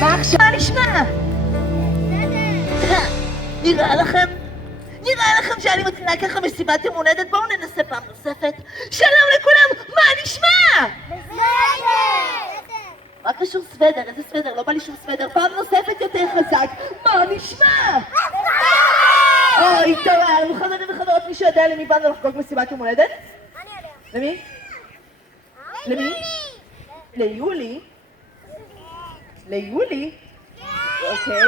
מה עכשיו נשמע? נראה לכם שאני מתחילה ככה מסיבת יום הולדת? בואו ננסה פעם נוספת. שלום לכולם, מה נשמע? בסדר! מה קשור סוודר? איזה סוודר? לא בא לי שום סוודר. פעם נוספת יותר חזק. מה נשמע? אוי, התעוררנו, חברים וחברות, מישהו יודע למי באנו לחגוג מסיבת יום הולדת? אני יודע. למי? למי? ליולי? ליולי? אוקיי.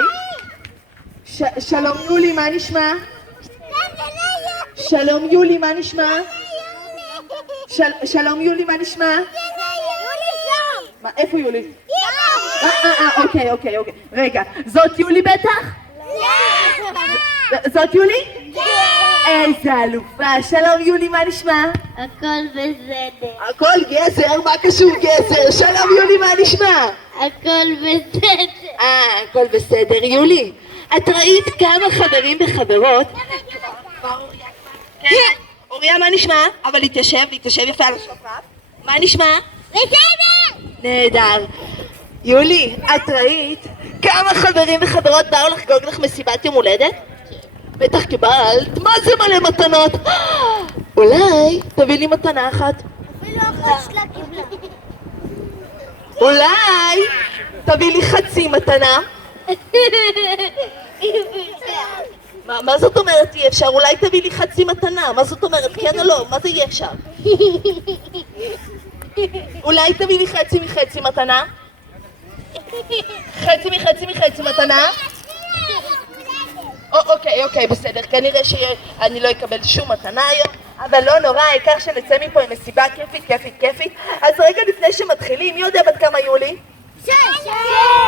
שלום יולי, מה נשמע? שלום יולי, מה נשמע? שלום יולי, מה נשמע? יולי שם! מה, איפה יולי? אוקיי. רגע, זאת יולי בטח? זאת יולי? איזה אלופה. שלום יולי, מה נשמע? הכל בסדר. הכל גזר, מה קשור גזר? שלום יולי, מה נשמע? הכל בסדר. הכל בסדר. יולי, את ראית כמה חברים וחברות? כן, אוריה, מה נשמע? אבל להתיישב יפה על השופר. מה נשמע? בסדר! נהדר. יולי, את ראית כמה חברים וחברות באו לחגוג לך מסיבת יום הולדת? בטח קיבלת, מה זה מלא מתנות? אולי תביא לי מתנה אחת. אפילו אחות שלה קיבלה. אולי תביא לי חצי מתנה. מה זאת אומרת אי אפשר? אולי תביא לי חצי מתנה. מה זאת אומרת? כן או לא? מה זה אי אפשר? אולי תביא לי חצי מחצי מתנה? חצי מחצי מתנה? אוקיי, בסדר. כנראה שאני לא אקבל שום מתנה היום, אבל לא נורא, העיקר שנצא מפה עם מסיבה כיפית. אז רגע לפני שמתחילים, מי יודע בת כמה יולי?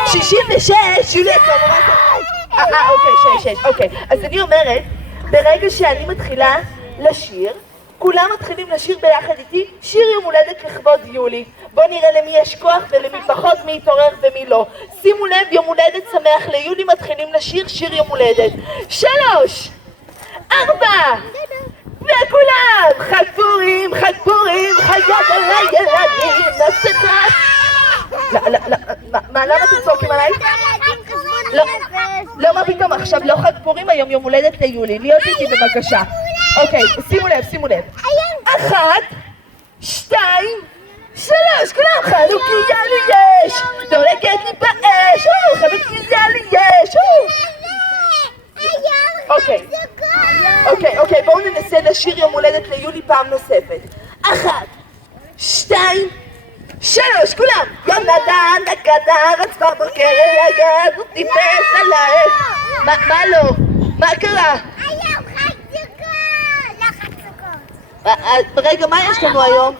66! יולי, את כבר נורא... אוקיי. אז אני אומרת, ברגע שאני מתחילה לשיר, כולם מתחילים לשיר ביחד איתי שיר יום הולדת לכבוד יולי. בואו נראה למי יש כוח ולמי פחות, מי יתעורר ומי לא. שימו לב, יום הולדת שמח ליולי, מתחילים לשיר שיר יום הולדת. 3, 4, וכולם! חג פורים, חגת על הילדים, נצחה. מה, למה אתם צועקים עליי? לא, מה פתאום, עכשיו לא חג פורים, היום יום הולדת ליולי. להיות איתי בבקשה. אוקיי, שימו לב. 1, 2, 3, כולם חנוכיה לי יש, דולקת לי באש, חנוכיה לי יש. אוקיי, בואו ננסה לשיר יום הולדת ליולי פעם נוספת. 1, 2, 3, כולם! יונתן הקטן רץ בבוקר אל הגן, הוא טיפס על האש. מה לא? מה קרה? היום חג סוכות! לא חג סוכות. רגע, מה יש לנו היום?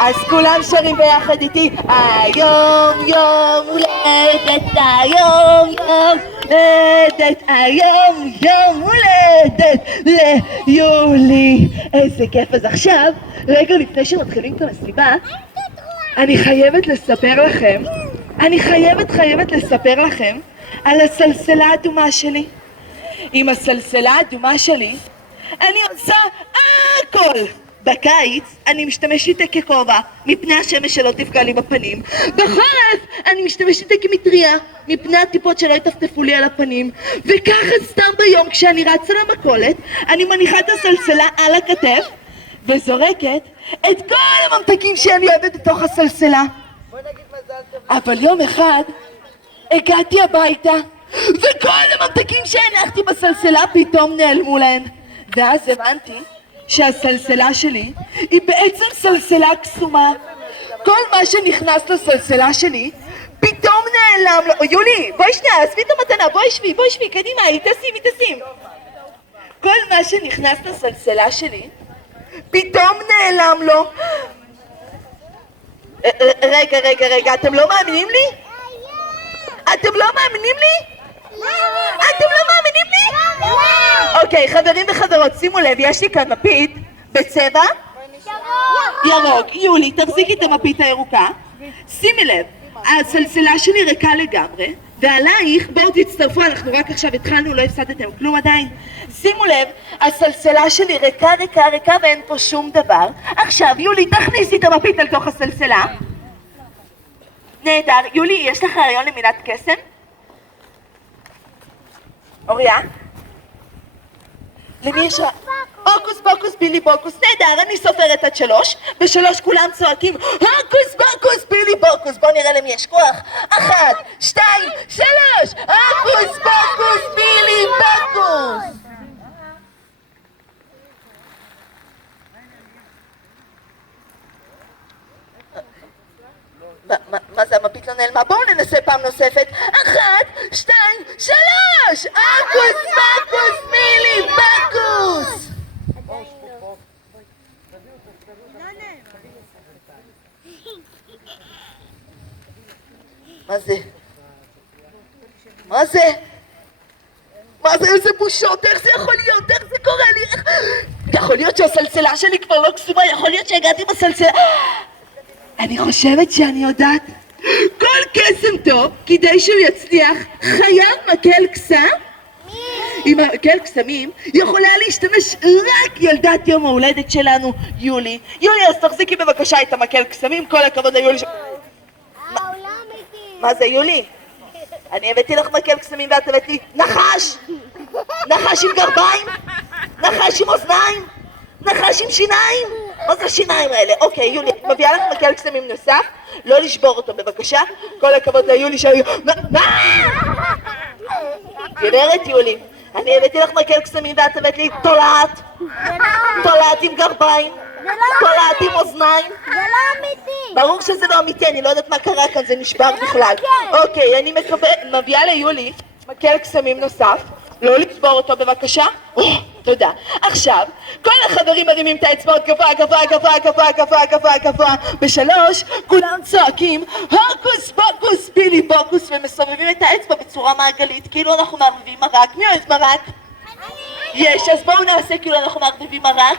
אז כולם שרים ביחד איתי. היום יום הולדת, היום יום הולדת ליולי. איזה כיף. אז עכשיו, רגע לפני שמתחילים את המסיבה, אני חייבת לספר לכם על הסלסלה האדומה שלי. עם הסלסלה האדומה שלי אני עושה הכל. בקיץ אני משתמשת איתה ככובע מפני השמש שלא תפגע לי בפנים. בחורף אני משתמשת איתה כמטריה מפני הטיפות שלא יטפטפו לי על הפנים. וככה סתם ביום כשאני רצה למכולת אני מניחה את הסלסלה על הכתף וזורקת את כל הממתקים שאני אוהבת בתוך הסלסלה. אבל יום אחד הגעתי הביתה וכל הממתקים שהנחתי בסלסלה פתאום נעלמו להן. ואז הבנתי שהסלסלה שלי היא בעצם סלסלה קסומה. כל מה שנכנס לסלסלה שלי פתאום נעלם לו. יולי, בואי שנייה, עזבי את המתנה, בואי שבי, קדימה, היא תשים. כל מה שנכנס לסלסלה שלי פתאום נעלם לו. רגע, אתם לא מאמינים לי? אוקיי, חברים וחברות, שימו לב, יש לי כאן מפית בצבע ירוק. יולי, תחזיקי את המפית הירוקה. שימי לב, הסלסלה שלי ריקה לגמרי, ועלייך בואו תצטרפו, אנחנו רק עכשיו התחלנו, לא הפסדתם כלום עדיין. שימו לב, הסלסלה שלי ריקה ריקה ריקה ואין פה שום דבר. עכשיו יולי תכניסי את המפית אל תוך הסלסלה. נהדר, יולי יש לך רעיון למילת קסם? אוריה? למי יש הוקוס פוקוס בילי בוקוס, נהדר, אני סופרת עד 3, ב3 כולם צועקים הוקוס פוקוס בילי בוקוס, בואו נראה למי יש כוח. 1, 2, 3, הוקוס פוקוס בילי בוקוס. מה זה המפית לא נעלמה? בואו ננסה פעם נוספת. 1, 2, 3, הוקוס פוקוס בילי בוקוס. מה זה? מה זה? מה זה? איזה בושות? איך זה יכול להיות? איך זה קורה לי? יכול להיות שהסלסלה שלי כבר לא קסומה, יכול להיות שהגעתי בסלסלה. אני חושבת שאני יודעת. כל קסם טוב, כדי שהוא יצליח, חייב מקל קסם. עם מקל קסמים יכולה להשתמש רק ילדת יום ההולדת שלנו, יולי. יולי, אז תחזיקי בבקשה את המקל קסמים, כל הכבוד ליולי. מה זה יולי? אני הבאתי לך מקל קסמים ואת הבאת לי נחש! נחש עם גרביים? נחש עם אוזניים? נחש עם שיניים? מה זה השיניים האלה? אוקיי, יולי, את מביאה לך מקל קסמים נוסף? לא לשבור אותו בבקשה. כל הכבוד ליולי שהיו... גברת יולי, אני הבאתי לך מקל קסמים ואת הבאת לי תולעת. תולעת עם גרביים. תולעת עם אוזניים. זה לא אמיתי. ברור שזה לא אמיתי, אני לא יודעת מה קרה כאן, זה נשבר בכלל. אוקיי, אני מביאה ליולי מקל קסמים נוסף. לא לשבור אותו בבקשה. תודה. עכשיו, כל החברים מרימים את האצבעות גבוה, גבוה, גבוה, גבוה, גבוה, גבוה, גבוה. ב3 כולם צועקים הוקוס פוקוס בילי בוקוס ומסובבים את האצבע בצורה מעגלית כאילו אנחנו מערבבים מרק. מי אוהב מרק? יש, אז בואו נעשה כאילו אנחנו מערבבים מרק.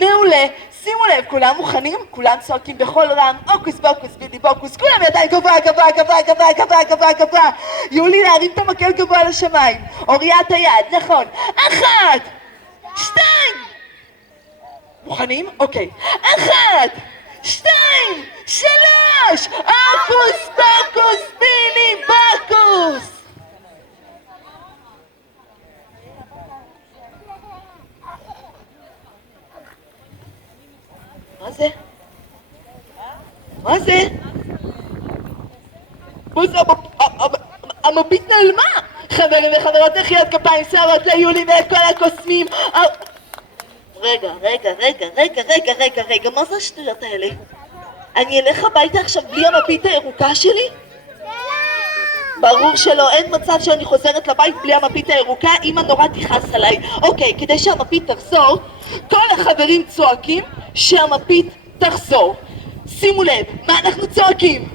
מעולה. שימו לב, כולם מוכנים? כולם צועקים בכל רם הוקוס פוקוס בילי בוקוס. כולם ידיים גבוה, גבוה, גבוה, גבוה, גבוה, גבוה, גבוה. יולי, להרים את המקל גבוה לשמיים. אוריה את היד, נכון. 1, 2. מוכנים? אוקיי. 1, 2, 3. הוקוס פוקוס בילי בוקוס. מה זה? מה זה? מה זה? המפית נעלמה! חברים וחברות, מחיאות כפיים סוערות ליולי וכל הקוסמים. רגע, מה זה השטויות האלה? אני אלך הביתה עכשיו בלי המפית הירוקה שלי? ברור שלא, אין מצב שאני חוזרת לבית בלי המפית הירוקה, אמא נורא תכעס עליי. אוקיי, כדי שהמפית תחזור, כל החברים צועקים שהמפית תחזור. שימו לב, מה אנחנו צועקים?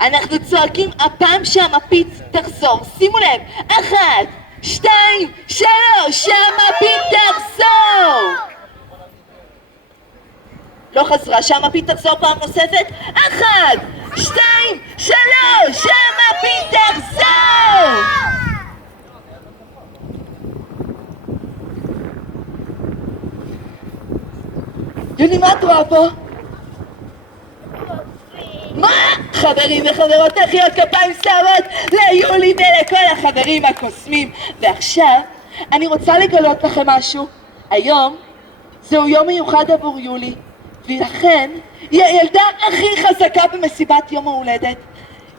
אנחנו צועקים הפעם שהמפית תחזור. שימו לב, 1, 2, 3, שהמפית תחזור! לא חזרה, שהמפית תחזור פעם נוספת. 1, 2, 3, שהמפית תחזור! יולי, מה את רואה פה? מה? חברים וחברות, מחיאות כפיים סוערות ליולי ולכל החברים הקוסמים. ועכשיו אני רוצה לגלות לכם משהו. היום זהו יום מיוחד עבור יולי, ולכן היא הילדה הכי חזקה במסיבת יום ההולדת.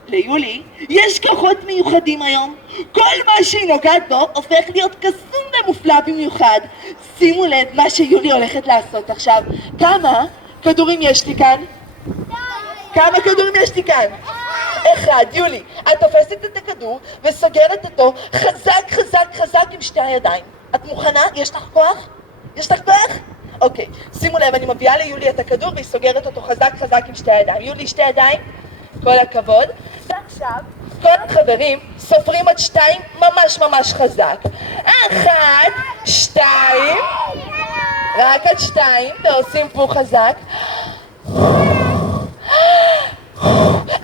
ליולי יש כוחות מיוחדים היום. כל מה שהיא נוגעת בו הופך להיות קסום ומופלא במיוחד. שימו לב מה שיולי הולכת לעשות עכשיו. כמה כדורים יש לי כאן? כמה כדורים יש לי כאן? 1. יולי, את תופסת את הכדור וסוגרת אותו חזק חזק חזק עם שתי הידיים. את מוכנה? יש לך כוח? יש לך כוח? אוקיי, שימו לב, אני מביאה ליולי את הכדור והיא סוגרת אותו חזק חזק עם שתי הידיים. יולי, שתי ידיים, כל הכבוד. ועכשיו כל החברים סופרים עד 2 ממש ממש חזק. 1, 2, רק עד 2 ועושים פה חזק.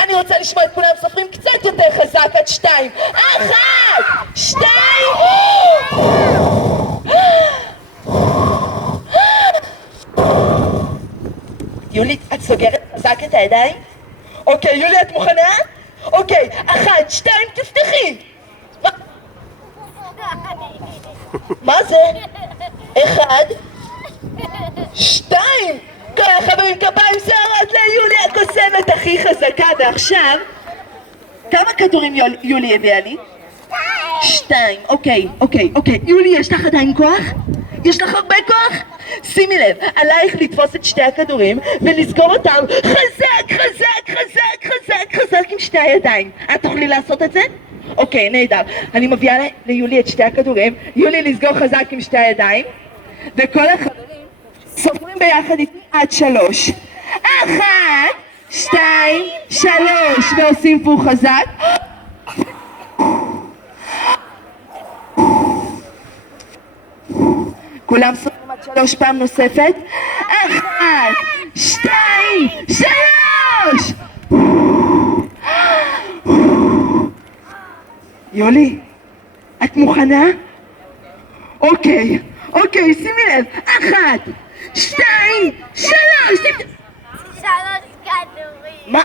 אני אני רוצה לשמוע את כולם סופרים קצת יותר חזק עד 2. 1, 2. יולי, את סוגרת חזק את הידיים? אוקיי, יולי, את מוכנה? אוקיי, 1, 2, תפתחי. מה זה? 1, 2. כל החברים, כפיים שערות ליולי הקוסמת הכי חזקה. ועכשיו, כמה כדורים יולי הביאה לי? 2. אוקיי. יולי, יש לך עדיין כוח? יש לך הרבה כוח? שימי לב, עלייך לתפוס את שתי הכדורים ולסגור אותם חזק עם שתי הידיים. את תוכלי לעשות את זה? אוקיי, נהדר. אני מביאה ליולי את שתי הכדורים, יולי לסגור חזק עם שתי הידיים, וכל החברים סופרים ביחד איתי עד 3. 1, 2, 3, ועושים פור חזק. כולם סופרים עד 3 פעם נוספת. 1, 2, 3. יולי, את מוכנה? אוקיי, שימי לב. 1, 2, 3. 3 כדורים. מה?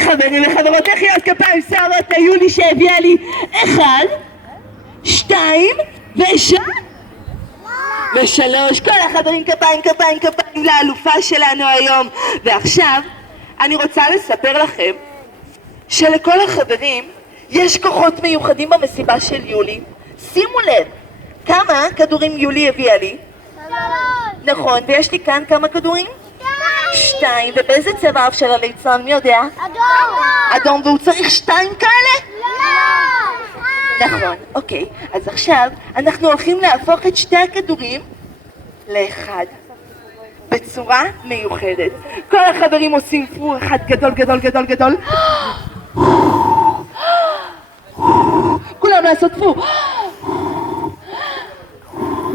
חברים וחברות, איך יד כפיים שערות ליולי שהביאה לי 1, 2 ו3. כל החברים, כפיים לאלופה שלנו היום. ועכשיו אני רוצה לספר לכם שלכל החברים יש כוחות מיוחדים במסיבה של יולי. שימו לב, כמה כדורים יולי הביאה לי? 3. נכון, ויש לי כאן כמה כדורים? 2. ובאיזה צבע אף של הליצן, מי יודע? אדום, והוא צריך 2 כאלה? לא. נכון, אוקיי. אז עכשיו אנחנו הולכים להפוך את שתי הכדורים לאחד בצורה מיוחדת. כל החברים עושים פור אחד גדול. כולם לעשות פור.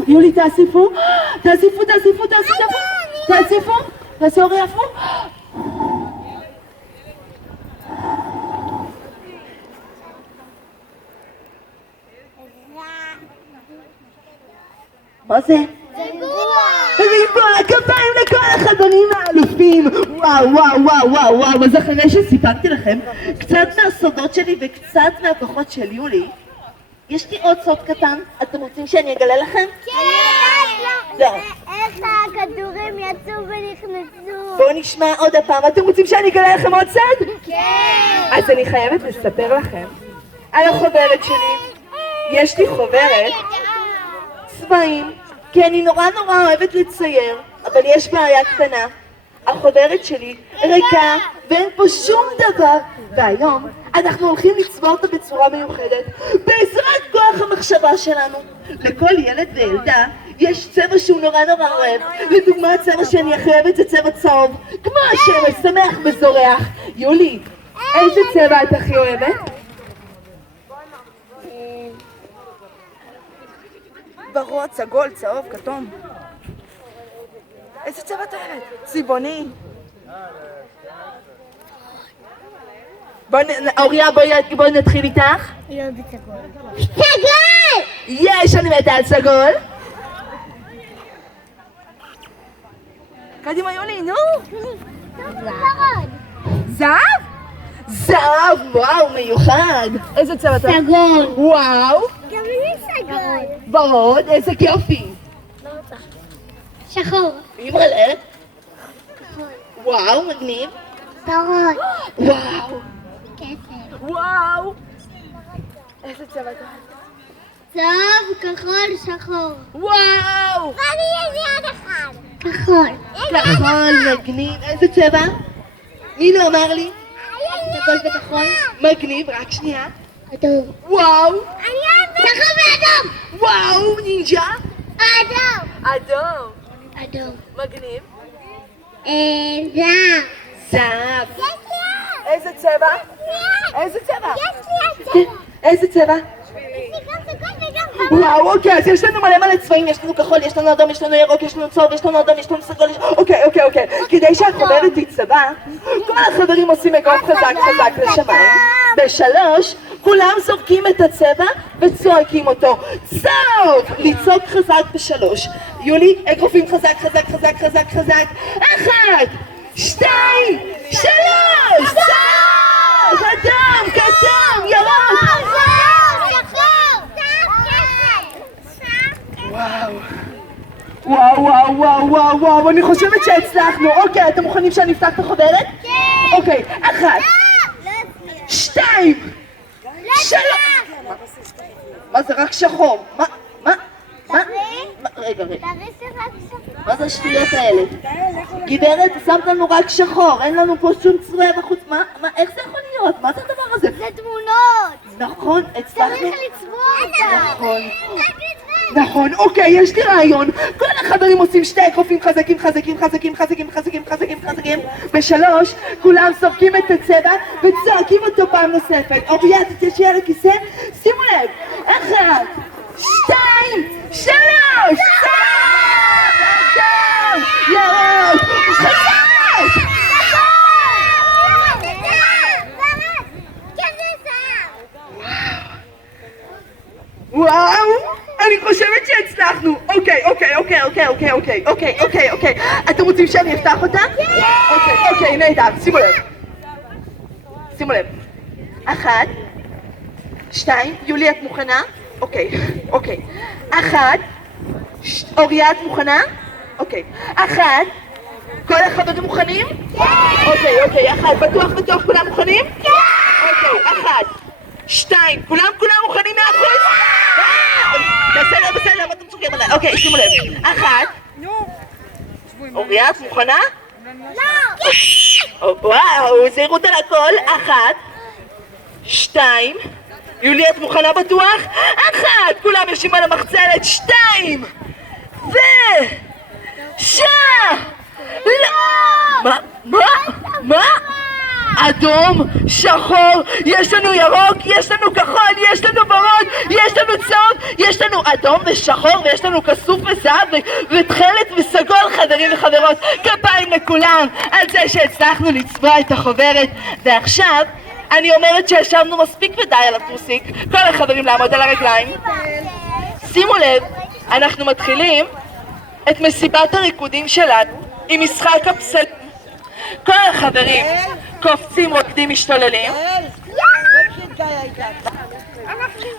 יולי, תעשי פור. תעשי אורי הפור. מה זה? ריבוע, כפיים לכל החברים האלופים. וואו, אז אחרי שסיפרתי לכם קצת מהסודות שלי וקצת מהכוחות של יולי, יש לי עוד סוד קטן. אתם רוצים שאני אגלה לכם? כן. איך הכדורים יצאו ונכנסו? בואו נשמע עוד הפעם. אתם רוצים שאני אגלה לכם עוד סוד? כן. אז אני חייבת לספר לכם על החוברת שלי. יש לי חוברת צבעים, כי אני נורא אוהבת לצייר, אבל יש בעיה קטנה. החוברת שלי ריקה ואין פה שום דבר, והיום אנחנו הולכים לצבוע אותה בצורה מיוחדת בעזרת כוח המחשבה שלנו. לכל ילד וילדה יש צבע שהוא נורא אוהב. לדוגמה, הצבע שאני הכי אוהבת זה צבע צהוב, כמו השמש, שמח וזורח. יולי, איזה צבע את הכי אוהבת? ורוד, סגול, צהוב, כתום. איזה צבע את אוהבת? צבעוני. אוריה, בואי נתחיל איתך. סגול! יש, אני מתה על סגול. קדימה יולי, נו. זהב? זהב, וואו, מיוחד. איזה צבע אתה? סגול. וואו. גם לי סגול. ורוד, איזה יופי. שחור. אימא'לה. וואו, מגניב. ורוד. וואו. כסף. וואו. איזה צבע אתה? צהוב, כחול, שחור. וואו. ואני יש לי עוד אחד. כחול. כחול, מגניב. איזה צבע? מי לא אמר לי? סגול וכחול. מגניב, רק שנייה. אדום. וואו. שחור ואדום. וואו, נינג'ה. אדום. אדום. אדום. מגניב. זהב. זהב. יש לי עוד. איזה צבע? איזה צבע? יש לי עוד צבע. איזה צבע? יש לי גם סגול וגם וואו, אוקיי, אז יש לנו מלא צבעים, יש לנו כחול, יש לנו אדום, יש לנו ירוק, יש לנו צהוב, יש לנו אדום, יש לנו סגול, אוקיי. כדי שהחוברת תצבע, כל החברים עושים אגרוף חזק לשמיים. ב3, כולם זורקים את הצבע וצועקים אותו. צהוב! לצעוק חזק ב3. יולי, אגרופים חזק. 1, 2, 3! צהוב! אדום, כתום, ירוק! וואו, אני חושבת שהצלחנו. אוקיי, אתם מוכנים שאני אפתח את החוברת? כן! אוקיי, 1, 2, 3! מה זה רק שחור? מה? רגע. מה זה השטויות האלה? גברת, שמת לנו רק שחור, אין לנו פה שום צבע בחוץ. איך זה יכול להיות? מה זה הדבר הזה? זה תמונות! נכון, הצלחנו? צריך לצבוע אותה! נכון, אוקיי, יש לי רעיון. כל החברים עושים שתי אגרופים חזקים. ב3, כולם סורקים את הצבע וצועקים אותו פעם נוספת. אוריה, תתיישבי על הכיסא, שימו לב. 1, 2, 3! אדום! ירוק! חזק! וואו! אני חושבת שהצלחנו. אוקיי. אתם רוצים שאני אפתח אותה? אוקיי, נהדר. שימו לב. 1, 2, יולי, את מוכנה? אוקיי. 1, אוריה, את מוכנה? אוקיי. 1, כל החברים מוכנים? כן! אוקיי, 1, בטוח, כולם מוכנים? כן! אוקיי, 1, 2, כולם מוכנים 100%? בסדר, מה אתם צוחקים עליי? אוקיי, שימו לב. 1, אוריה, את מוכנה? לא! וואו, זהירות על הכל. 1, 2, יולי, את מוכנה בטוח? 1, כולם יושבים על המחצלת. 2, מה? אדום, שחור, יש לנו ירוק, יש לנו כחול, יש לנו ורוד, יש לנו צהוב, יש לנו אדום ושחור, ויש לנו כסוף וזהב ותכלת וסגול. חברים וחברות, כפיים לכולם על זה שהצלחנו לצבוע את החוברת. ועכשיו אני אומרת שישבנו מספיק ודי על הטוסיק. כל החברים לעמוד על הרגליים. שימו לב, אנחנו מתחילים את מסיבת הריקודים שלנו עם משחק הפסלים. כל החברים קופצים, רוקדים, משתוללים.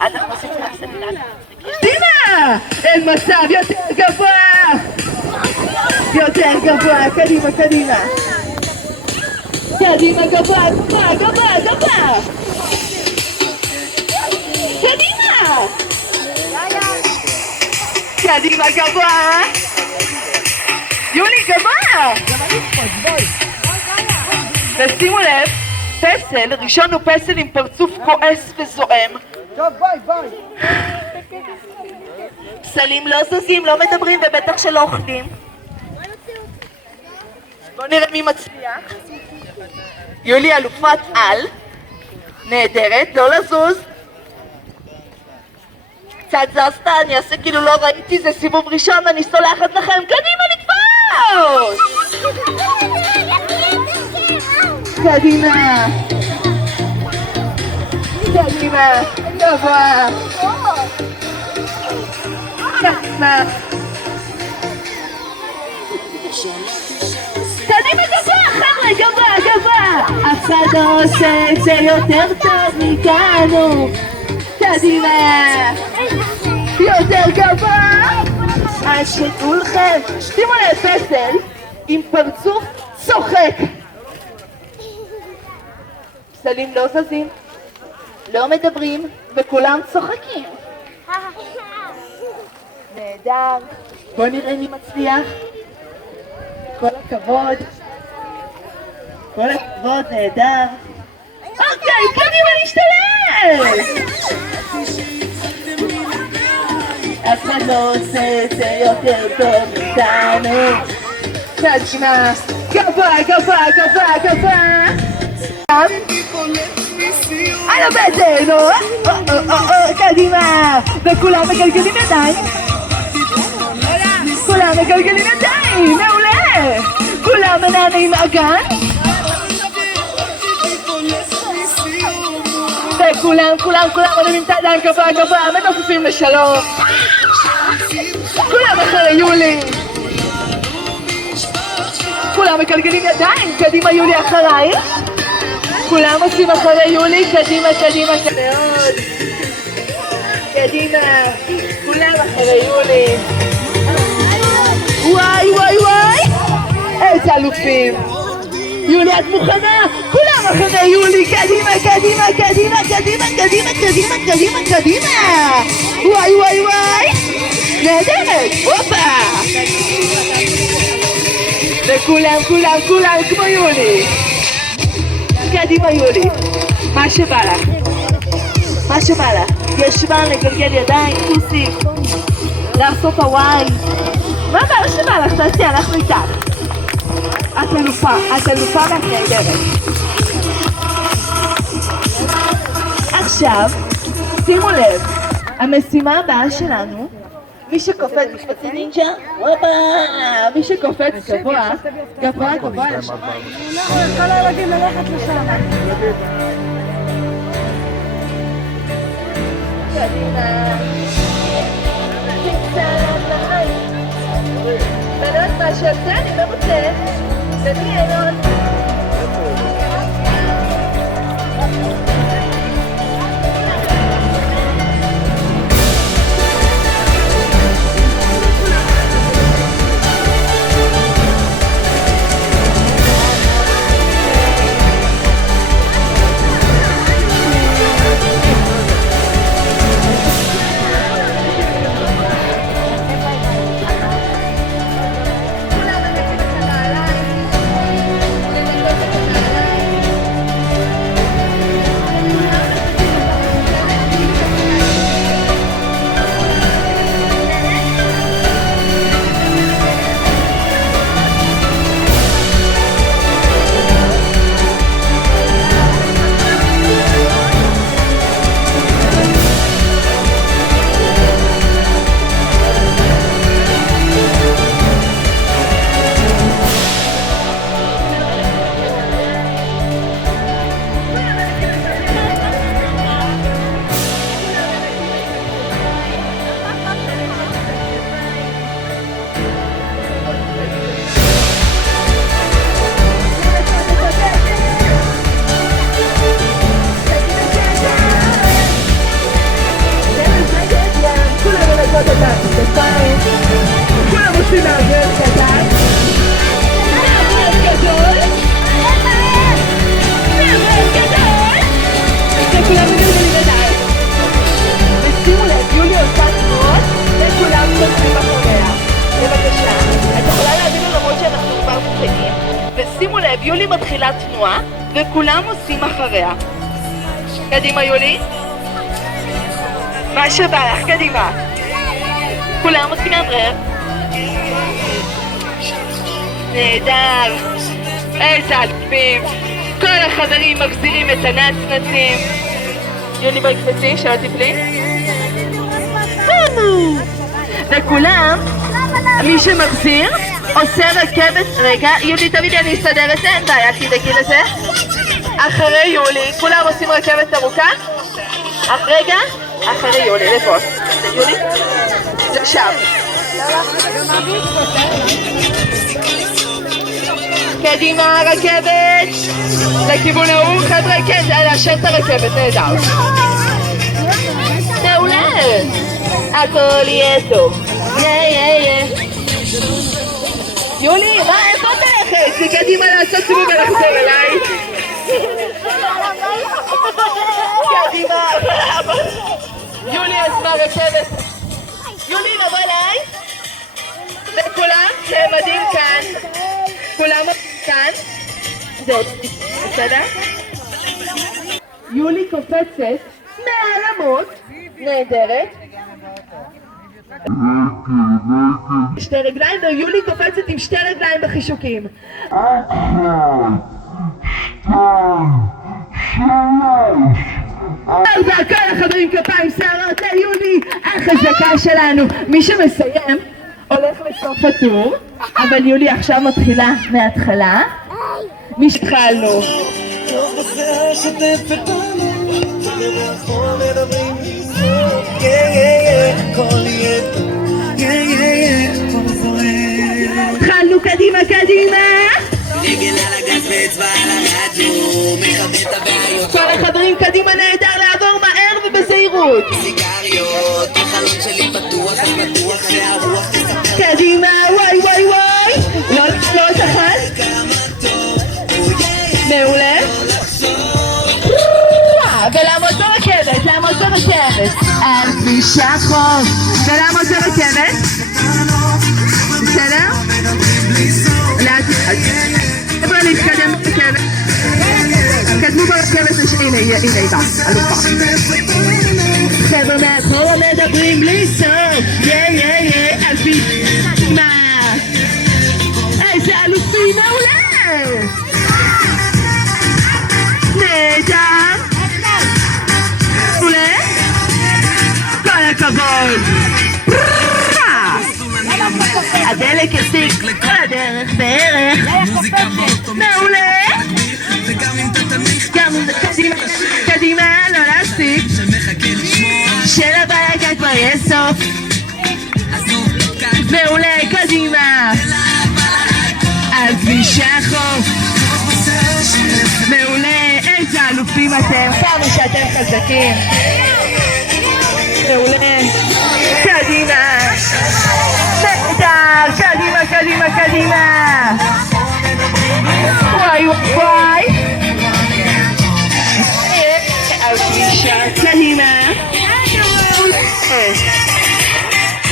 אנחנו עושים את הפסלים. דימה! אין מצב, יותר גבוה, קדימה. גבוה. קדימה, גבוה. יולי, גבוה. ושימו לב, פסל, ראשון הוא פסל עם פרצוף כועס וזועם. טוב, ביי. פסלים לא זזים, לא מדברים ובטח שלא אוכלים. בואו נראה מי מצליח. יולי אלופת על. נהדרת, לא לזוז. קצת זזת, אני אעשה כאילו לא ראיתי, זה סיבוב ראשון, אני סולחת לכם. קדימה לקפוץ! קדימה, גבוה. קדימה, גבוה. אף אחד לא עושה את זה יותר טוב מכאנו. קדימה, יותר גבוה. אז שתדעו לכם, שימו לב, פסל עם פרצוף צוחק. פסלים לא זזים, לא מדברים, וכולם צוחקים. נהדר. בוא נראה מי מצליח. כל הכבוד, נהדר. אוקיי, קדימה להשתלב! אף אחד לא עושה את זה יותר טוב מאיתנו. קדימה, גבוה. על הבטן, קדימה, וכולם מגלגלים ידיים. כולם מגלגלים ידיים, מעולה. כולם מנענעים אגן. וכולם עולים את הידיים גבוה, מנופפים לשלום. כולם אחרי יולי. כולם מגלגלים ידיים, קדימה יולי אחריי. כולם עושים אחרי יולי, קדימה מאוד. קדימה, כולם אחרי יולי. וואי, איזה אלופים. יולי, את מוכנה? כולם אחרי יולי, קדימה. וואי. נהדרת, הופה. וכולם כמו יולי. קדימה יולי. מה שבא לך. ישבה לגלגל ידיים, טוסי. לעשות הוואי. מה שבא לך? תעשי, אנחנו איתך. את אלופה ואת נהדרת. עכשיו, שימו לב, המשימה הבאה שלנו, מי שקופץ מקפצי נינג'ה, מי שקופץ גבוה לשמיים. כל הילדים ללכת לשם. קדימה. בנות, מה שעושה אני לא מוצאת. ומי אין עוד? כולם עושים מעבר קטן. מעבר גדול. וכולם מגלגלים ידיים. ושימו לב, יולי עושה תנועות וכולם חוזרים אחריה. בבקשה, את יכולה להבין למרות שאנחנו כבר מוכנים. ושימו לב, יולי מתחילה תנועה וכולם עושים אחריה. קדימה יולי. מה שבא לך, קדימה. כולם עושים מאוורר. נהדר. איזה אלפים. כל החברים מחזירים את הנצנצים. יולי בקפצי, שלא תפלי. וכולם, מי שמחזיר, עושה רכבת. רגע, יולי תמיד אני אסדר את זה, אין בעיה, תדאגי לזה. אחרי יולי, כולם עושים רכבת ארוכה. רגע, אחרי יולי, לפה. יולי? זה שם. קדימה, רכבת! לכיוון ההוא, חבר'ה, כן, לאשר את הרכבת, נהדר. מעולה! הכל יהיה טוב. יולי, מה, איפה את הולכת? קדימה לעשות סיבוב ולחזור אליי. קדימה, יולי, אז מה רכבת? יולי, נבוא אליי. וכולם נעמדים כאן. כולם כאן. זה בסדר? יולי קופצת מהעלמות. נהדרת. שתי רגליים, ויולי קופצת עם שתי רגליים בחישוקים. 1, 2, וכל החברים כפיים שערות ליולי החזקה שלנו. מי שמסיים הולך לסוף הטור, אבל יולי עכשיו מתחילה מההתחלה. מי שהתחלנו התחלנו קדימה קדימה, רגל על הגז ואצבע על הרדיו, מכבה את הבעיות, כל החברים קדימה, נהדר לעבור מהר ובזהירות. סיגריות, החלון שלי פתוח, אז בטוח שהרוח תספר קדימה, וואי וואי וואי, לא לעלות אחת, כמה טוב, מעולה. ולעמוד ברכבת, לעמוד ברכבת על כביש החוף, ולעמוד ברכבת, בסדר? לאט לאט. חבר'ה, להתקדם ברכבת. קדמו ברכבת, הנה היא באה, אלופה. חבר'ה, מאחורה מדברים בלי סוף, על פי מה? איזה אלופים, מעולה! נהדר! מעולה! כל הכבוד! הדלק יסיק לכל הדרך בערך. מעולה! גם קדימה, לא להפסיק, שלבלגן כבר יש סוף. מעולה, קדימה על כביש החוף. מעולה, איזה אלופים אתם, כמה שאתם חזקים. מעולה, קדימה, נהדר, קדימה, קדימה, קדימה. וואי וואי, על כביש קדימה.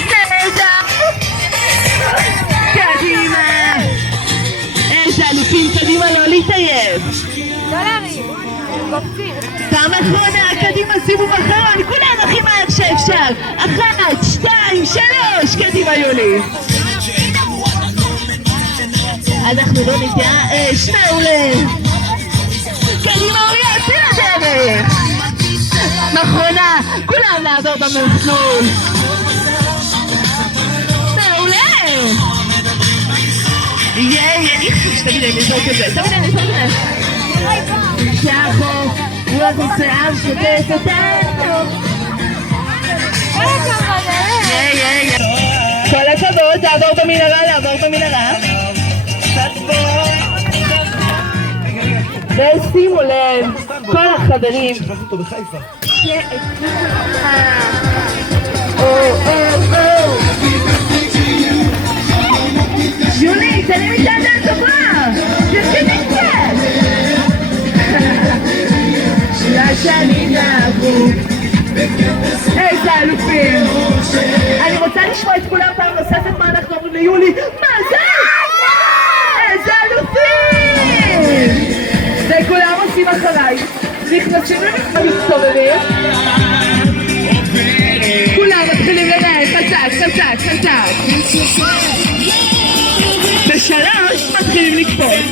נהדר, קדימה. איזה אלופים, קדימה, לא להתעייף. לא להרים, קופצים. פעם אחרונה, קדימה, סיבוב אחרון, כולם הכי מהר שאפשר. 1, 2, 3, קדימה יולי. אנחנו לא נתייאש, מעולה. קדימה אוריה, יוצא לדרך. אחרונה, כולם לעבור במסלול. מעולה. תמיד אני נזרוק את זה, תמיד אני נזרוק את זה. שהחוף, רוח ושיער שוטף אותנו. כל הכבוד, תעבור במנהרה, לעבור במנהרה. ושימו לב, כל החברים. שכחנו אותו בחיפה. יולי, תן לי מצעד טובה! תרשמי קצת! לשנים נעברו, איזה אלופים! אני רוצה לשמוע את כולם פעם נוספת מה אנחנו אומרים ליולי. מה זה? איזה אלופים! וכולם עושים אחריי, נכנסים למסתובבים, כולם מתחילים לנהל חזק, חזק, חזק. ב3 מתחילים לקפוץ.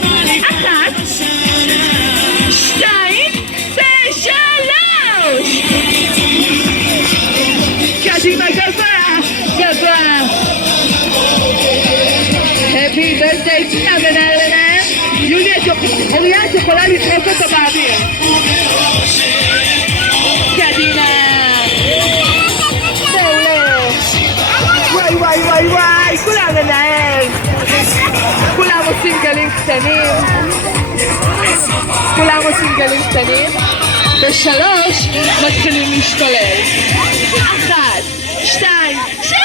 1, 2 ו3. קדימה, גבוה, גבוה. Happy birthday, פינה ונהר לנהר. יולי, אוריה, את יכולה לדחוק אותו באוויר. קדימה. מעולה. וואי וואי וואי וואי, כולם לנהר. כולם עושים גלים קטנים. כולם עושים גלים קטנים. ב3 מתחילים להשתולל. 1, 2, 3.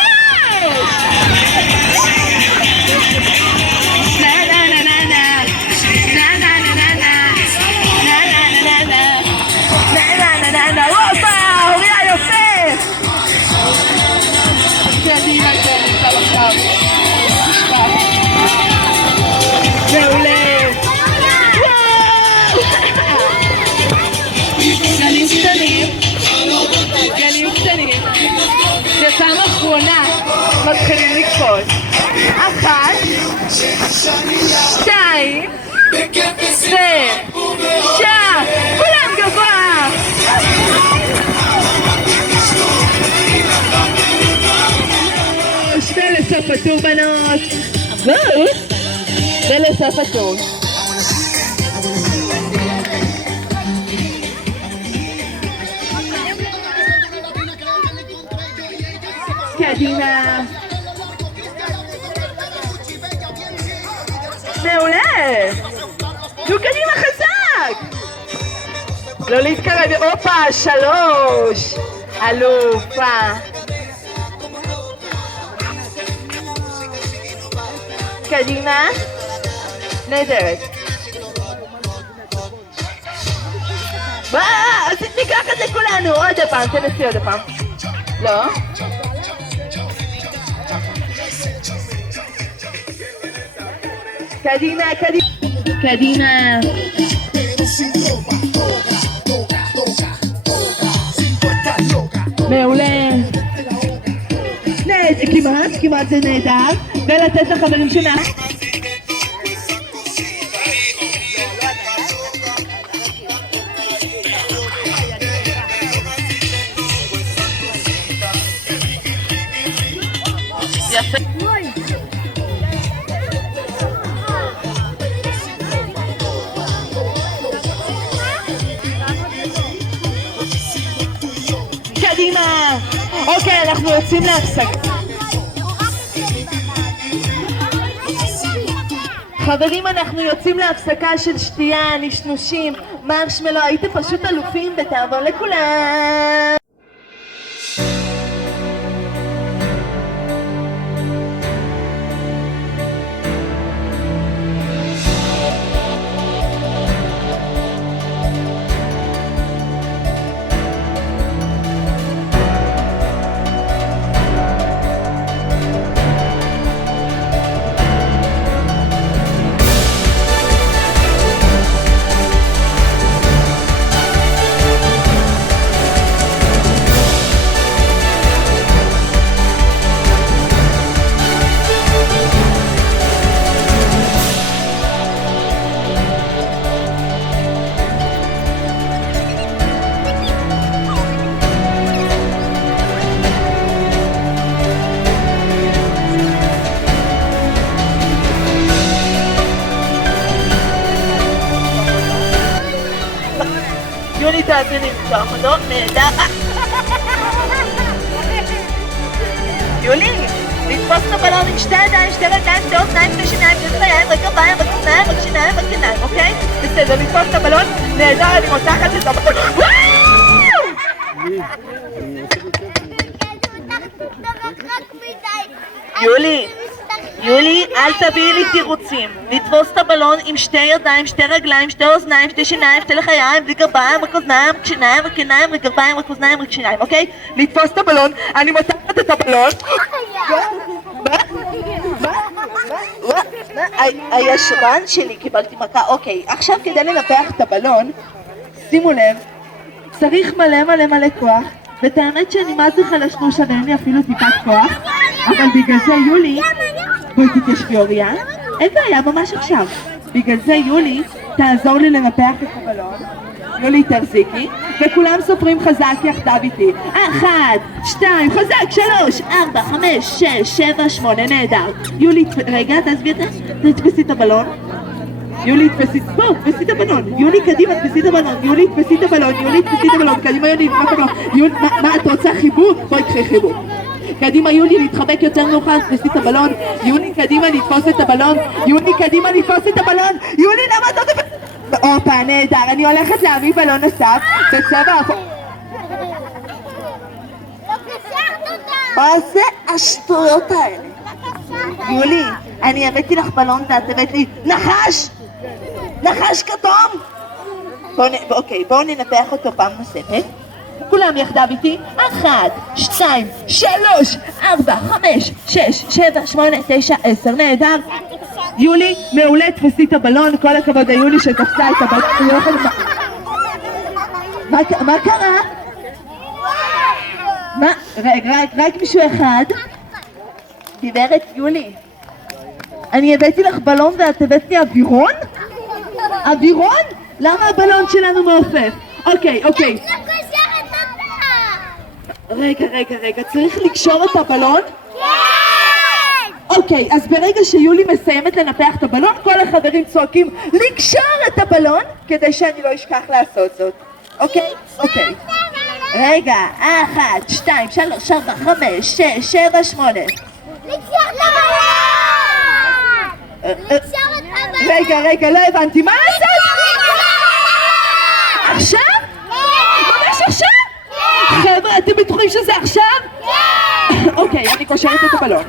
פעם אחרונה מתחילים לקפוץ. 1, 2 ו3. כולם לסף הטור בנות. זה לסף הטור. קדימה. מעולה. נו קדימה חזק. לא להתקרב. הופה, 3. אלופה. קדימה. נהדרת. אז ניקח את זה כולנו. עוד הפעם, תנסי עוד הפעם. לא? קדימה, קדימה. קדימה. מעולה. כמעט זה נהדר. ולתת לחברים שנה. יפה. קדימה. אוקיי, אנחנו יוצאים להפסקה. חברים, אנחנו יוצאים להפסקה של שתייה, נשנושים, מרשמלו, הייתם פשוט אלופים ותעבור לכולם. יולי תעשי לפתוח אותו, נהדר. יולי, לתפוס את הבלון עם שתי ידיים, שתי רגליים, שתי אוזניים, שתי שיניים, שתי חיים, רק גרביים, רק אוזניים, רק שיניים, רק עיניים, אוקיי? בסדר, לתפוס את הבלון, נהדר, אני מותחת את הבלון. יולי, אל תביאי לי תירוצים. לתפוס את הבלון עם שתי ידיים, שתי רגליים, שתי אוזניים, שתי שיניים, שתי לחיים, בלי גרביים, רק אוזניים, רק שיניים, רק עיניים, רק גרביים, רק אוזניים, רק שיניים, אוקיי? לתפוס את הבלון, אני מותחת את הבלון. הישבן שלי, קיבלתי מכה. אוקיי, עכשיו כדי לנפח את הבלון, שימו לב, צריך מלא כוח, ואת האמת שאני מה זה חלשנוש, אין לי אפילו טיפת כוח, אבל בגלל זה יולי, בואי תתיישבי אוריה, אין בעיה, ממש עכשיו. בגלל זה יולי, תעזור לי לנפח את הבלון, יולי תחזיקי, וכולם סופרים חזק יחדיו איתי. 1, 2, חזק, 3, 4, 5, 6, 7, 8, נהדר. יולי, רגע, תתפסי את הבלון. יולי, תפסי את הבלון. יולי, קדימה, תפסי את הבלון. יולי, תפסי את הבלון. יולי, תפסי את הבלון. קדימה, יולי, תפסי את הבלון. יולי, מה, את רוצה חיבוק? בואי תקחי חיבוק. קדימה, יולי, להתחבק יותר מאוחר, תפסי את הבלון. יולי, קדימה, לתפוס את הבלון. יולי, קדימה, לתפוס את הבלון. יולי, למה את לא תפסי? אופה, נהדר. אני הולכת להביא בלון נוסף בצבע אפור. מה זה השטויות האלה? יולי, אני הבאתי לך בלון ואת הבאת לי נחש! נחש כתום! אוקיי, בואו ננפח אותו פעם נוספת. כולם יחדיו איתי. 1, 2, 3, 4, 5, 6, 7, 8, 9, 10. נהדר. יולי, מעולה, תפסי את הבלון. כל הכבוד היולי שתפסה את הבלון. מה קרה? מה? רק מישהו אחד? גברת יולי, אני הבאתי לך בלון ואת הבאת לי אווירון? אווירון? למה הבלון שלנו מעופף? אוקיי. רגע, צריך לקשור את הבלון? כן! אוקיי, אז ברגע שיולי מסיימת לנפח את הבלון, כל החברים צועקים לקשור את הבלון, כדי שאני לא אשכח לעשות זאת. אוקיי? אוקיי. רגע, 1, 2, 3, 4, 5, 6, 7, 8. רגע, לא הבנתי, מה לעשות? עכשיו? ממש עכשיו? חבר'ה, אתם בטוחים שזה עכשיו? אוקיי, אני קושרת את הבלון.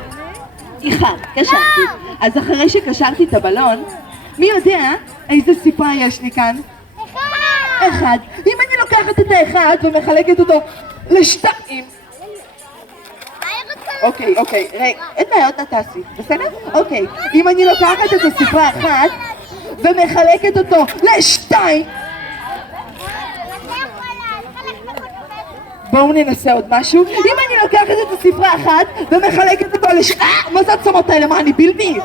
איחר, קשרתי. אז אחרי שקשרתי את הבלון, מי יודע איזה ספרה יש לי כאן? אחד. אם אני לוקחת את האחד ומחלקת אותו לשתיים. אוקיי, רגע, אין בעיות נתעשי, בסדר? אוקיי, אם אני לוקחת את הספרה אחת ומחלקת אותו לשתיים. בואו ננסה עוד משהו. אם אני לוקחת את הספרה אחת ומחלקת אותו מה זה הצמות האלה? מה, אני בלבי?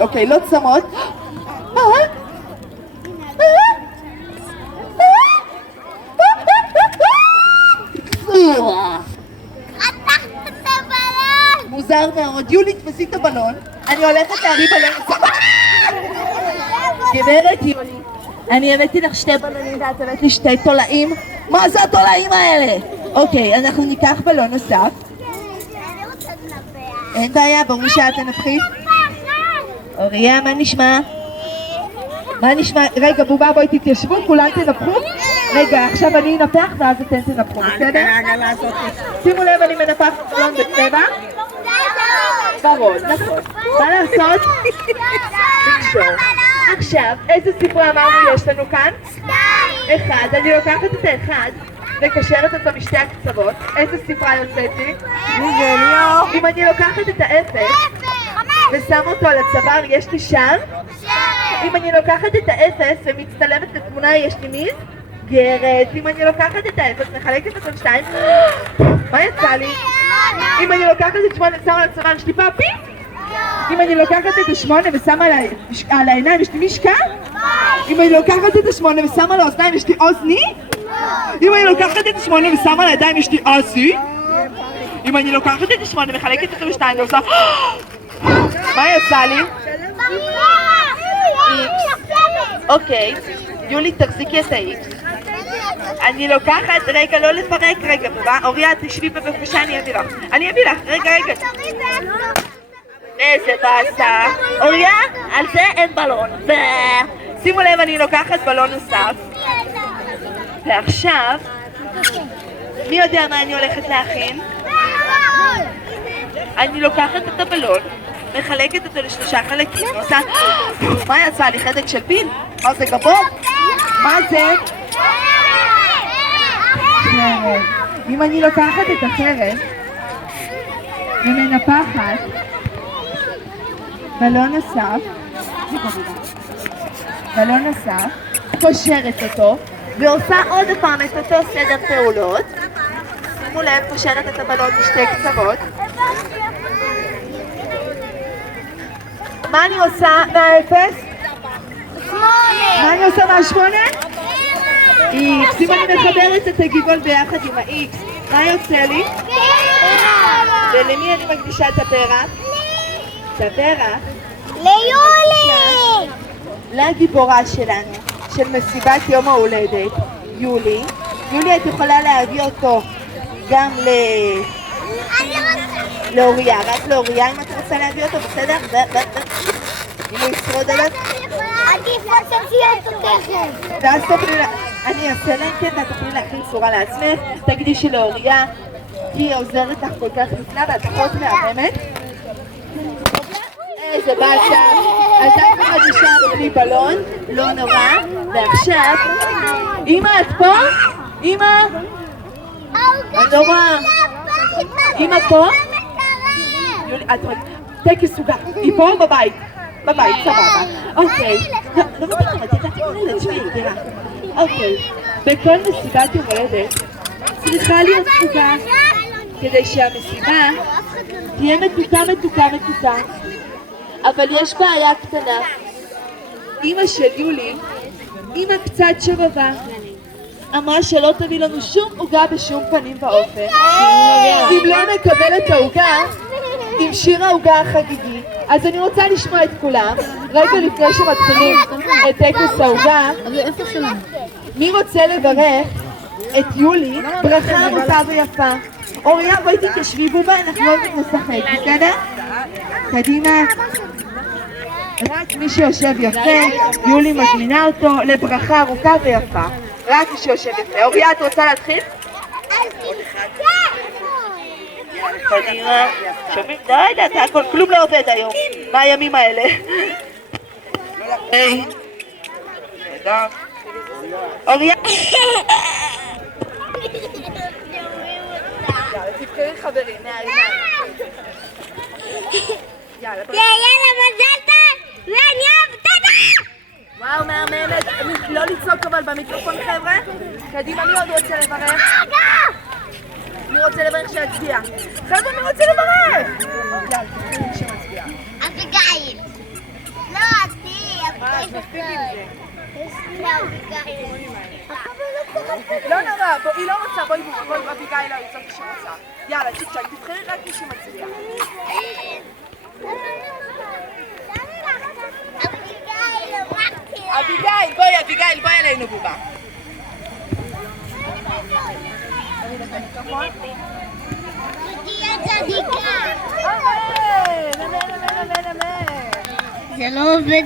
אוקיי, לא צמות. מוזר מאוד. יולי, תפסי את הבלון. אני הולכת להביא בלון. גברת יולי, אני הבאתי לך 2 בלונים ואת הבאת לי 2 תולעים. מה זה התולעים האלה? אוקיי, אנחנו ניקח בלון נוסף. אין בעיה, ברור שאת תנפחי. אוריה, מה נשמע? מה נשמע? רגע, בובה, בואי תתיישבו, כולן תנפחו. רגע, עכשיו אני אנפח ואז אתן תנפחו, בסדר? שימו לב, אני מנפחת בלון בצבע. ורוד, נכון. מה לעשות? לקשור. עכשיו, איזה ספרה אמרנו יש לנו כאן? 1. אני לוקחת את האחד וקשרת אותו משתי הקצוות. איזה ספרה יוצאת לי? אם אני לוקחת את האפס ושם אותו על הצוואר, יש לי שער? אם אני לוקחת את האפס ומצטלמת לתמונה, יש לי מי? גרת. אם אני לוקחת את האפס מחלקת אותו לשתיים, מה יצא לי? אם אני לוקחת את 8 ושמה על הצוואר, יש לי פאפי? אם אני לוקחת את 8 ושמה על העיניים, יש לי משקע? אם אני לוקחת את 8 ושמה על האוזניים, יש לי אוזני? אם אני לוקחת את 8 ושמה על הידיים, יש לי אסי? אם אני לוקחת את 8 ומחלקת אותו לשתיים ועושה מה יצא לי? אוקיי, יולי, תחזיקי את ה-X. אני לוקחת, רגע, לא לפרק, רגע, בובה, אוריה, תשבי בבקשה, אני אביא לך, רגע. איזה באסה. אוריה, על זה אין בלון. שימו לב, אני לוקחת בלון נוסף. ועכשיו, מי יודע מה אני הולכת להכין? אני לוקחת את הבלון, מחלקת אותו לשלושה חלקים, עושה... מה יצא לי? חדק של פיל? מה זה, גבון? מה זה? חרב. אם אני לוקחת את החרב ומנפחת בלון נוסף, קושרת אותו ועושה עוד פעם את אותו סדר פעולות. שימו לב, קושרת את הבלון משתי קצוות. מה אני עושה מה-0? 8. מה אני עושה מה-8? X. אם אני מחברת את הגיגול ביחד עם ה-X, מה יוצא לי? ולמי אני מקדישה את הפרח? את הפרח? ליולי! לגיבורה שלנו, של מסיבת יום ההולדת, יולי. יולי, את יכולה להביא אותו גם לאוריה, רק לאוריה אם את רוצה להביא אותו, בסדר? אם הוא ישרוד עליו? עדיף שתציע אותו תכף. ואז תוכלי, אני אעשה להם כן, ואת תוכלי להכין צורה לעצמך, תגידי שלאוריה, היא עוזרת לך כל כך נפלא ואת פחות מהממת. איזה באסה. אז אף אחד נשאר בלי בלון, לא נורא. ועכשיו, אמא, את פה? אמא? נורא. אמא פה? טקס סוגה. היא פה או בבית? בבית, סבבה. אוקיי. לא מתאים, את יודעת ילד, תשמעי, תראה. אוקיי. בכל מסיבת יום הולדת צריכה להיות סוגה כדי שהמסיבה תהיה מתוקה. אבל יש בעיה קטנה. אמא של יולי, אמא קצת שבבה. אמרה שלא תביא לנו שום עוגה בשום פנים ואופן. אם לא נקבל את העוגה עם שיר העוגה החגיגי, אז אני רוצה לשמוע את כולם. רגע לפני שמתחילים את טקס העוגה, מי רוצה לברך את יולי ברכה עמוקה ויפה? אוריה, בואי תתיישבי בובה, אנחנו לא יודעים לשחק, בסדר? קדימה. רק מי שיושב יפה, יולי מזמינה אותו לברכה ארוכה ויפה. רק מי שיושב יפה. אוריה, את רוצה להתחיל? קדימה. שומעים? די, הכל, כלום לא עובד היום. מה הימים האלה? היי. תודה. אוריה. תבחרי חברים, יאללה, מזל טוב, ואני אוהבת אותך! וואו, מהממת. לא לצעוק אבל במיקרופון, חבר'ה. קדימה, מי עוד רוצה לברך? מי רוצה לברך שיצביע? חבר'ה, מי רוצה לברך? יאללה, תבחרי מי שמצביע. אביגיל. לא, אביגיל. לא נורא, היא לא רוצה, בואי אביגיל לא, זאת שרוצה. יאללה, צ'יק צ'ק, תבחרי רק מי שמצביע. אביגיל, בואי אלינו בובה. זה לא עובד.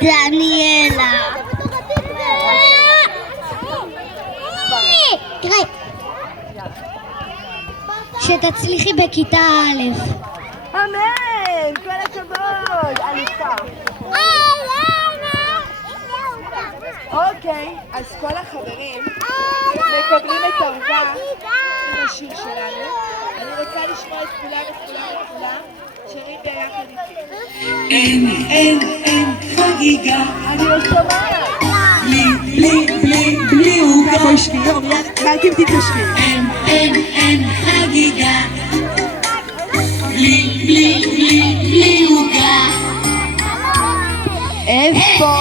דניאלה. תראי. שתצליחי בכיתה א'. אמן! כל הכבוד! אלופה. אוקיי, אז כל החברים מקבלים את העוגה עם השיר שלנו. אני רוצה לשמוע את כולם, שרים ביחד איתי. אין חגיגה אני לא שומעת. בלי עוגה. בואי שנייה, רק אם תתיישבי. אין חגיגה בלי עוגה. איפה?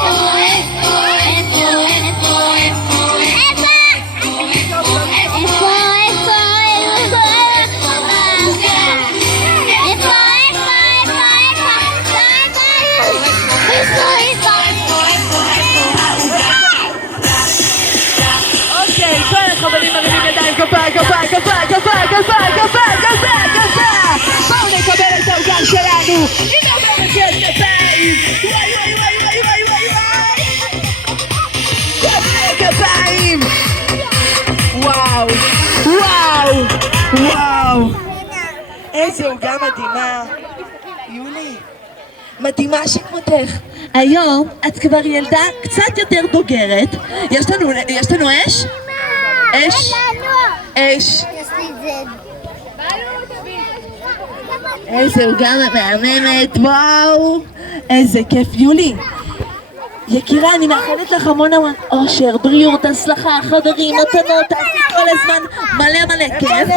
גפה! בואו נקבל את העוגה שלנו עם הרבה כפיים! וואי! כפיים! וואו! איזה עוגה מדהימה! יולי, מדהימה שכמותך. היום את כבר ילדה קצת יותר בוגרת. יש לנו אש? אש. איזה עוגה מהממת, וואו, איזה כיף. יולי, יקירה, אני מאחלת לך המון אושר, בריאות, הצלחה, חברים, מתנות, תעשי כל הזמן מלא כיף. רגע,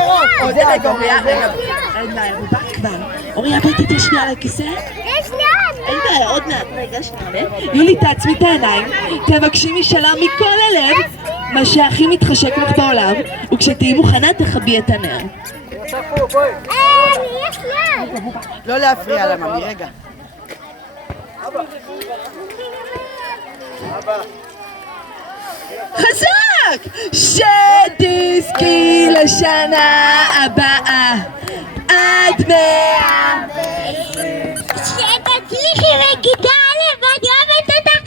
אוריה, בואי תתיישבי על הכיסא. אין בעיה, עוד מעט, רגע, שנייה. יולי, תעצמי את העיניים, תבקשי משאלה מכל הלב, מה שהכי מתחשק לך בעולם, וכשתהיי מוכנה תכבי את הנר. לא להפריע לה, ממי, רגע. חזק! שתזכי לשנה הבאה עד 100. שתצליחי בכיתה א', ואני אוהבת אותך,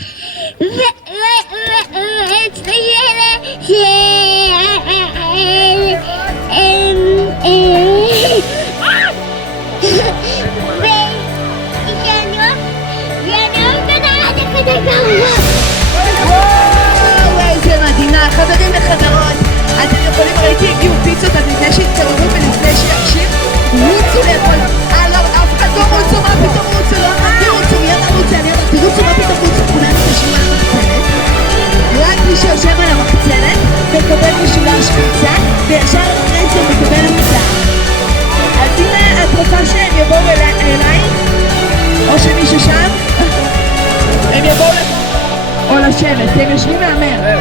וואו, איזה מדהימה. חברים וחברות, אתם יכולים, ראיתי הגיעו פיצות, אז לפני שיתקרבו ולפני שיקשיב, רוצו לאכול. אף אחד לא רוצו, מה פתאום רוצו? לא אמרתי רוצו, מי אמר רוצו? אני אמרתי רוצו, מה פתאום רוצו? כולנו תשאירו על המחצנת. רק מי שיושב על המחצנת מקבל משולש פיצה, וישר אחרי זה מקבל פיצה. אז הנה, את רוצה שהם יבואו אליי? או שמישהו שם? הם יבואו לפה. או לשבת, אתם יושבים מהמר.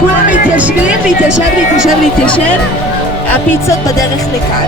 כולם מתיישבים, להתיישב. הפיצות בדרך לכאן.